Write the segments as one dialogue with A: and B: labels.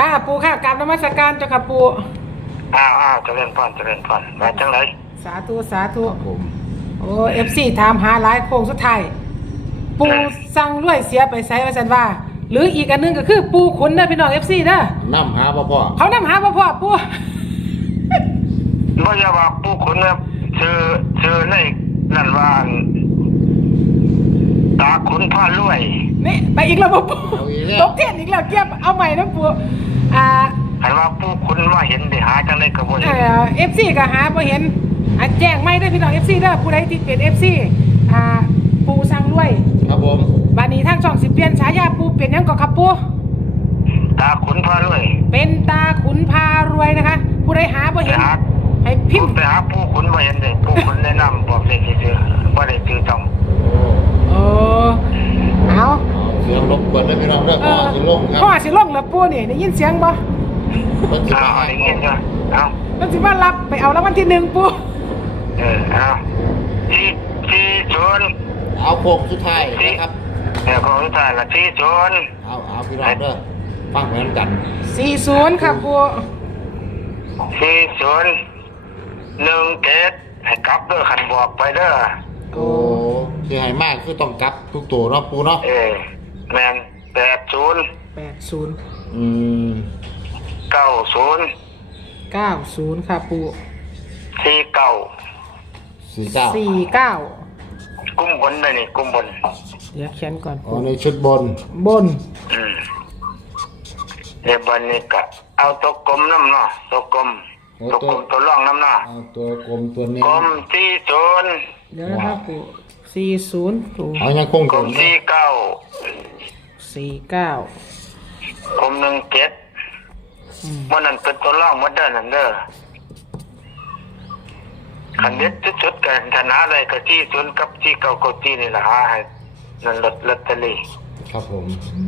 A: ค่ะปูค่ะกราบนมัสการเจ้าค่ะปู
B: เจริญพรมาจังไร
A: สาธุสาธุ
C: ผม
A: โอ้FC ถามหาหลายโค้งสุดท้ายปูสั่งรวยเสียไปไสว่าซั่นว่าหรืออีกอันนึงก็คือปูขุนเด้อพี่น้อง FC เด้อ
C: น้ำหาพ่อ
A: เขานำหาบ่พ่อปู
B: บ่อย่าว่าผู้คนนะชื่อในนั่นว่าตาขุนพารวย
A: นี่ไปอีกแล้วบ่ปูตกเทียนอีกแล้วเก็บเอาใหม่นะปู
B: หันว่าผู้คนมาเห็นได้หาจังได๋ก็บ่เห็น
A: FC ก็หาบ่เห็นแจ้งใหม่เด้อพี่น้อง FC เด้อผู้ใดที่เป็น FC ปูสั่งรวย
C: ครับผม
A: บัดนี้ทางช่องสิเปลี่ยนฉายาปูเปลี่ยนหยังก็ครับปู
B: ตาขุนพารวย
A: เป็นตาขุนพารวยนะคะผู้ใดหาบ่เห็นให้พิมพ์
B: ไปหาผู้ขุนบ่เห็นเด้ผู้ขุนแนะนำบอกได้ซื่อๆบ่ได้ชื่อต้อง
A: เอา
C: เสียงรบกวนนะพี่น้องเด้อพ่อสิลงครับ
A: พ่อสิลงแล้วปูนี่ได้ยินเสียงบ่
B: ได้ยินจ้ะ
A: มันสิมารับไปเอารางวัลที่1ปู
B: ที่ชน
C: เอาโค้งสุดท้ายนะครับ
B: โค้งสุดท้ายละที่ชน
C: เอาพี่น้องเด้อฟังเหมือนกัน
A: 40ครับปู
B: 4017ให้กลับเด้อขันบอกไปเด้อ
C: โอ้ที่ให้มากคือต้องกลับทุกตัวเนาะปูเนาะ
B: แม่น8090
A: ครับปู
B: 49กุ้มบนเลยนี่กุ้มบน
A: เดี๋ยวเขียนก่อน
C: อ๋อในชุดบน
B: เดี๋ยวบนนี่ก็เอาตัวกลมน้ำเนาะตัวกลมตัวร่องน้ำเนาะ
C: เอาตัวกลมตัวนี้
B: กลมที่ศูนย์
A: เดี๋ยวนะครับปู40ปู
C: เอายังคง
B: กลมที่49กลม17มันนั่นเป็นตัวร่องหมดเด้อนั่นเด้อคันเด็ดชุดกันธนาอะไรก็ที่ศูนย์กับที่เก่าก็ที่นี่แหละฮะนั่นลอตเตอรี่
C: ครับผม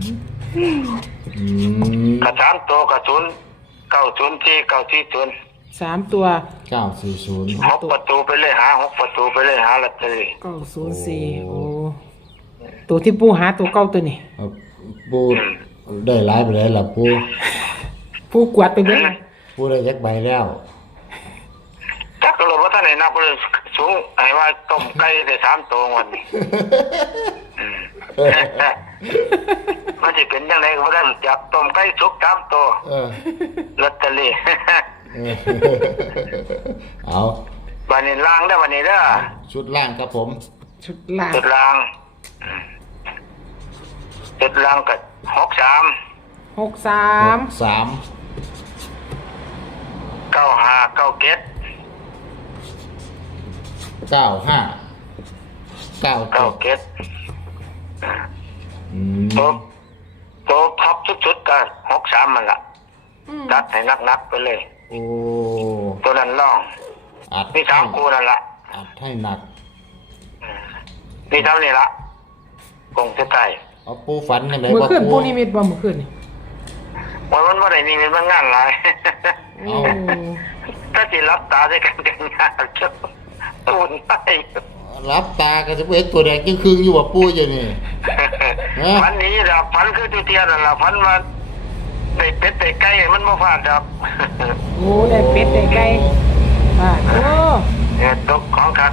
B: กระ3ตัวกระ0 904 940
A: 3ตัว
C: 940
B: 6ประตูไปเลยหา6ประตูไปเลยหาลอตเตอรี่
A: 904โอ้ตัวที่ปูหาตัวเก่าตัวนี้
C: ปูได้หลายไปแล้วล่ะ
A: ปูกวาดไปเบิด
C: ปูได้ยักใบแล้ว
B: จักก็รู้ว่าท่านไหนนับเลยสูงให้ว่าต้มไก่ได้3ตัววันนี้มันจะเป็นยังไงก็ได้จับต้มไก่สุก3ตัวลอตเตอรี่
C: เอา
B: วันนี้ล่างได้วันนี้เด้อ
C: ชุดล่างครับผม
A: ชุดล่าง
B: ก็63 ตัวท็อปสุดๆกัน63มันล่ะจัดให้นักๆไปเลย
C: โอ้
B: ตัวนั้นล่องมี3คู่นั่นล่ะ
C: อัดให้หนัก
B: มีเท่านี้ล่ะคงจะใต้
C: เอาปูฝันยังไง
A: ว่าปูนิมิตบ่มื้อคืนนี่
B: มันบ่ได้นิมิตมันงานหลายถ้าสิรับตาได้กันงานจะอุ่นไป
C: รับตาก็จะเห็นตัวแดงคืออยู่ว่าปูอยู่นี่
B: ฝันนี้ล่ะฝันคือตัวเตี้ยนั่นล่ะฝันว่าได้เป็ดได้ไก่มันบ่พลาดดอก
A: โอ้ได้เป็ดได้ไก่โอ้
B: ตกของคัก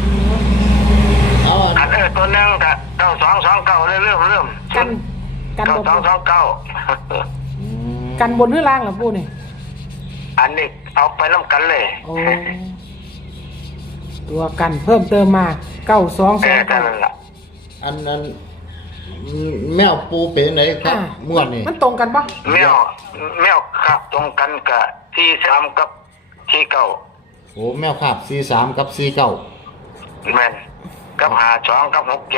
B: อันตัวนึงก็9229เริ่ม9229
A: กันบนหรือล่างล่ะปูนี่
B: อันนี้เอาไปนำกันเลย
A: โอ้ตัวกันเพิ่มเติมมา9229
B: นั่นล่ะ
C: อันนั้นแมวปูเป็นไหนครับม่วนนี่
A: มันตรงกันปะ
B: แมวครับตรงกันกับที่3กับที่9
C: โอ้แมวครับ43กับ49
B: แม่นกับ52กับ67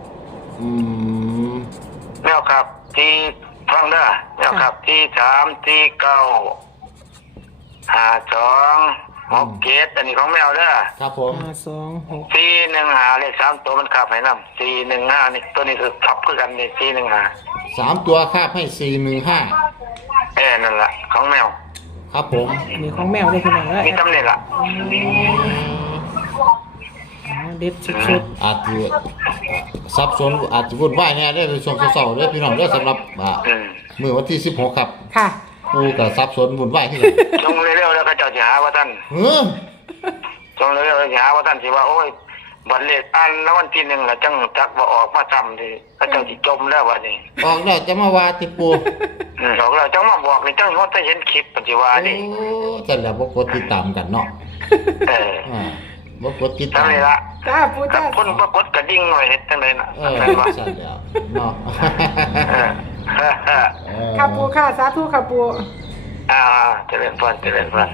B: แมวครับที่ฟังเด้อแมวครับที่3ที่9 52 67อันนี้ของแมวเด้อ
C: ครับผม
A: 52
B: 415เลข3ตัวมันขับให้นำ415นี่ตัวนี้คือทับคือกันนี่415
C: 3ตัวคาบให้415
B: นั่นล่ะของแมว
C: ครับผม
A: นี่ของแมวได้พี่น้องเอ้ย
B: มีตำแหน่งล่ะ
A: เด็ดสุด
C: ๆอาจจะซับซ้อนอาจจะวุ่นวายแน่ได้ในช่วงเช้าๆเด้อพี่น้องเด้อสำหรับมื้อวันที่16ครับ
A: ค่ะ
C: ปูก็สับสนวุ่นวายขึ้นเลย
B: จงเร็วๆแล้วก็เจ้าสิหาว่าท่าน
C: เออ
B: จงเร็วๆแล้วสิหาว่าท่านสิว่าโอ้ยบัตรเลขอันแล้ววันที่หนึ่งล่ะจังจักว่าออกมาซ้ำดิก็เจ้าสิจมแล้ววันนี้
C: ออกแล้วจะมาว่าติปู
B: ออกแล้วจังมาบอกนี่จังฮอดได้เห็นคลิปปัจจุบัน
C: โอ้
B: นี่
C: จันแล้วบ่กดติดตามกันเนาะ
B: เออ
C: บ่กดติด
B: ทั้
C: ตาง ม
B: นี้ละ
A: จ้าปู
B: กั
A: จ้า
B: บคนปรากฏกระดิ่งหน่อยเฮ็ดจังไดน่ะ
C: เออ
B: นั่นว่า
C: จันแล้วเนาะ
B: เออ
A: ค่ะปูค่ะสาธุค่ะปู
B: อ่าเจริญพรเจริญพร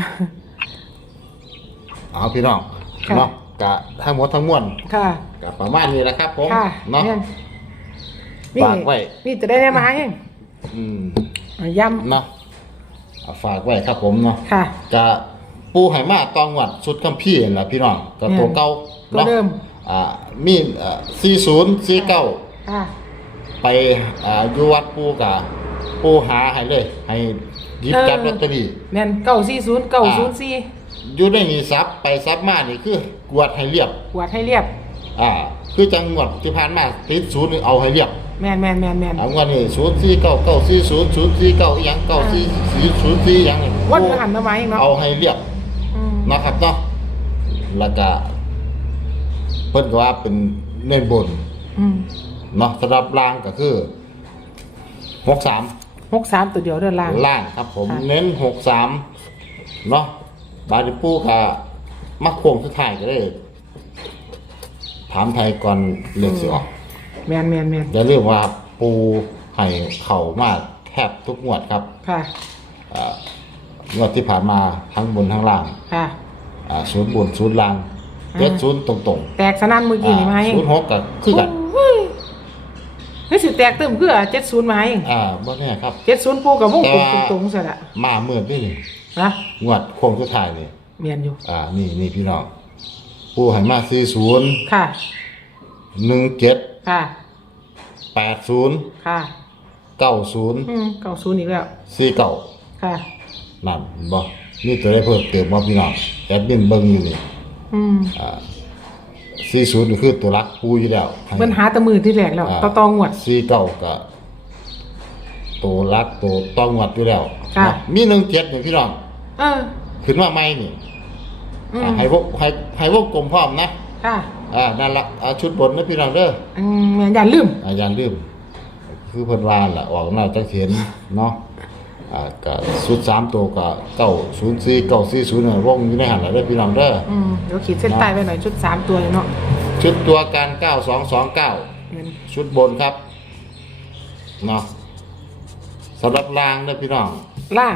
C: เอาพี่น้องเนาะกะทั้งหมดทั้งมวล
A: ค่ะ
C: กะประมาณนี้แหละครับผม
A: ค่ะ
C: เนาะ
A: นี่
C: ฝากไว้
A: นี่จะได้มาให้
C: อืม
A: ย้
C: เนาะเอาฝากไว้ครับผมเนาะ
A: ำค่ะ
C: กะปูไหมาตองวัดสุดคัมภีร์นั่นล่ะพี่น้องก็ตัวเก่า
A: ตัว
C: เนาะ
A: เดิม
C: มี40 49
A: ค่ะ
C: ไปอยู่วัดปูกะปูหาให้เลย ให้หยิบจับลอตเตอรี่
A: แม่น940
C: อยู่ได้มีทรัพย์ไปทรัพย์มานี่คือกวดให้เรียบ
A: 904กวาดให้เรียบ
C: คือจังหวัดที่ผ่านมาติดศูนย์นี่เอาให้เรียบ
A: แม่น
C: เอางวดนี้049 940 049อีหยัง944 044อีหยังนี่
A: วัดกระหันมาไหมเนาะ
C: เอาให้เรียบ
A: อืม
C: นะครับเนาะแล้วก็เพิ่นก็ว่าเป็นเน้นบน
A: อืม
C: เนาะสำหรับล่างก็คือ63
A: 63ตัวเดียวเด้อล่าง
C: ล่างครับผม
A: ค่ะ
C: เน้น63เนาะบาดิปูก็มาโค้งสุดท้ายก็ได้ถามไทยก่อนเรื่องสิออก
A: แม่น
C: อย่าลืมว่าปูให้เข่ามาแทบทุกงวดครับ
A: ค่ะ
C: งวดที่ผ่านมาทั้งบนทั้งล่าง
A: ค่ะ
C: ศูนย์บนศูนย์ล่าง70ตรงๆ
A: แตกสนั่นเมื่อกี้นี่มาให้
C: 06ก็คือกัน
A: โอ้ยนี่สิแตกตึมคือ70มาให้
C: บ่แน่ครับ
A: 70ปูกับวงกลม
C: แต่ว่า
A: ตรงๆซะละ
C: มาเมื่อนี่
A: นะ
C: งวดโค้งสุดท้ายนี่
A: เมียนอยู่
C: นี่พี่น้องปูให้มา40
A: ค่ะ
C: 17
A: ค่ะ
C: 80
A: ค่ะ
C: 90
A: 90อีกแล้ว
C: 49
A: ค่ะ
C: นั่นบ่นี่ตัวได้เพิ่มเติมบ่พี่น้องแอดมินเบิ่งอยู่นี่
A: อืม
C: 40นี่คือตัวรักปูอยู่แล้ว
A: มันหาแตะมือที่แรกแล้วตองวด
C: 49ก็ตัวรักตัวต้องวัดอยู่แล้ว
A: ค่ะ
C: มี17นี่พี่น้อง
A: เออ
C: ขึ้นมาใหม่นี่
A: อืม
C: ให้วงกลมพร้อมนะ
A: ค่ะ
C: นั่นละชุดบนนะพี่น้องเด้อ
A: แม่นอย่าลืม
C: อย่าลืมคือเพิ่นว่าล่ะออกหน้าจังเห็นเนาะก็ชุด3ตัวก็904 940น่ะวงอยู่ในหันล่ะเด้อพี่น้องเด้อ
A: เดี๋ยวขีดเส้นใต้ไว้หน่อยชุด3ตัวเนาะ
C: ชุดตัวการ9229
A: แม่น
C: ชุดบนครับเนาะสำหรับล่างเด้อพี่น้อง
A: ล่าง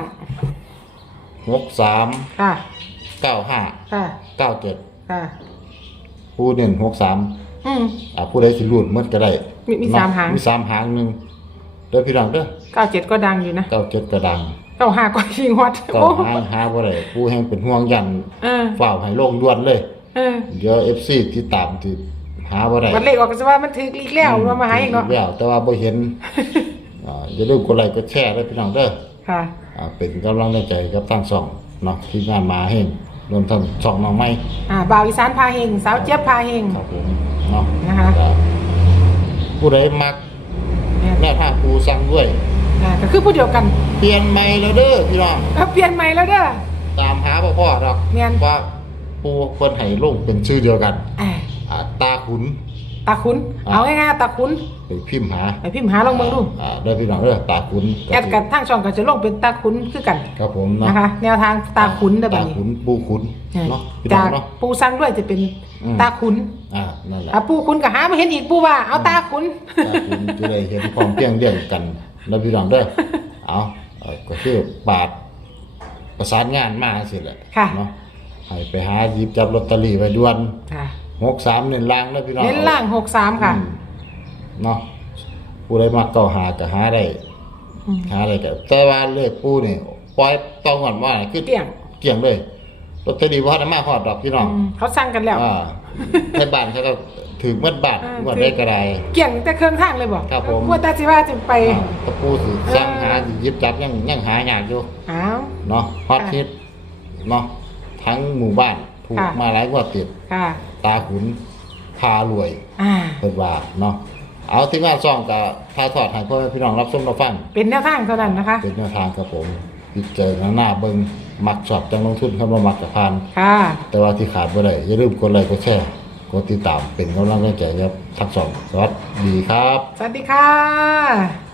C: 63
A: ค่ะ
C: 95
A: ค่ะ
C: 97
A: ค่ะ
C: ผู้เน้น63 ผู้ใดสิรูดหมดก็ได้
A: มี
C: เนะ
A: 3หาง
C: มี3หางหนึงเด้อพี่น้องเด้อ
A: 97ก็ดังอยู่นะ
C: 97ก็ดัง
A: 95ก็ชิงฮอต
C: ก็หาบ่ได้ผู้แห่งเป็นห่วงยัน
A: เออ
C: ฝ้าวให้ลงด่วนเลย
A: เออ
C: เดี๋ยว FC ที่ตามที่หาบ่ได้
A: วันเลขออกก็จะว่ามันถึกอีกแล้วว่ามาหาอีกเนาะ
C: แล้วแต่ว่าบ่เห็นอย่าลืมกดไลค์กดแชร์ด้วยพี่น้องเด้อ
A: ค่ะ
C: เป็นกำลังใจกับทางช่องเนาะที่งานมาเฮงรวมทั้งช่องน้องไม้
A: บ่าวอีสานพาเฮงสาวเจี๊ยบพาเฮง
C: ครับผมเนาะ
A: นะคะ
C: ก็ผู้ใดมักแม่ทางปูสั่งด้วย
A: ก็คือผู้เดียวกัน
C: เปลี่ยนใหม่แล้วเด้อพี่น้อง
A: เปลี่ยนใหม่แล้วเด้อ
C: ตามหาพ่อดอก
A: แม่น
C: ว่าปูเพิ่นให้ลงเป็นชื่อเดียวกัน
A: อ่า
C: ตาขุน
A: ตาขุนเอาง่ายๆตาขุน
C: ไปพิมพ์หา
A: ไปพิมพ์หาลองเบิ่งดู
C: เด้อพี่น้องเด้อตาขุน
A: แอดกับทางช่องก็จะลงเป็นตาขุนคือกัน
C: ครับผมเนาะ
A: นะคะ แนวทางตาขุนเด้อบั
C: ตา
A: ดนี้
C: ขุนปูขุนเนาะพี่น้
A: จา
C: อง
A: ก
C: เนาะ
A: ปูสั่งด้วยจะเป็น
C: อืม
A: ตาขุน
C: นั่นแหละ
A: ปูขุนก็หามาเห็นอีกปูว่าเอาตาขุน
C: ตาขุนจะได้เห็นความเพียงเรื่องกันแล้วพี่น้องเด้อเอาก็คือปาดประสานงานมาสิแหละ
A: ค่ะ
C: เนาะให้ไปหาหยิบจับลอตเตอรี่ไว้ด่วน
A: ค่ะ
C: 63เน้นล่างแล้วพี่น้อง
A: เน้นล่าง63ค่ะ
C: เนาะผู้ใดมาเก่าหาก็หาได้
A: อืม
C: หาได้ก็แต่ว่าเลขปูนี่ปล่อยต้องก่อนว่าคือ
A: เกลี้ยง
C: เกลี้ยงเลยลอตเตอรี่บ่ทันมาฮอดดอกพี่น้อง
A: เขาสั่งกันแล้ว
C: ให้บ้านเขาก็ถึงเมื่อบาท
A: อ่า
C: งวดได้ก็ได้
A: เกี่ยงแต่เครื่องทางเลยบ่
C: ครับผม
A: กลัวตาสิว่าจะไป
C: ตะปูสิสั่งหาสิหยิบจับยังหายากอยู่
A: อ้าว
C: เนาะฮอตฮิตเนาะทั้งหมู่บ้านถูก
A: ค่ะ
C: มาหลายงวดติด
A: ค่ะ
C: ตาขุนพารวย
A: อ่า
C: เพิ่นว่าเนาะเอาที่งานซ่องกับถ่ายทอดให้พ่อแม่พี่น้องรับชมรับฟัง
A: เป็นแนวทางเท่านั้นนะคะ
C: เป็นแนวทางครับผมพิจารณาเบิ่งมักชอบจังลงทุนครับบ่มักกับพาน
A: ค่ะ
C: แต่ว่าที่ขาดบ่ได้อย่าลืมกดไลค์กดแชร์กดติดตามเป็นกำลังใจครับทั้งสองสวัสดีครับ
A: สวัสดีค่ะ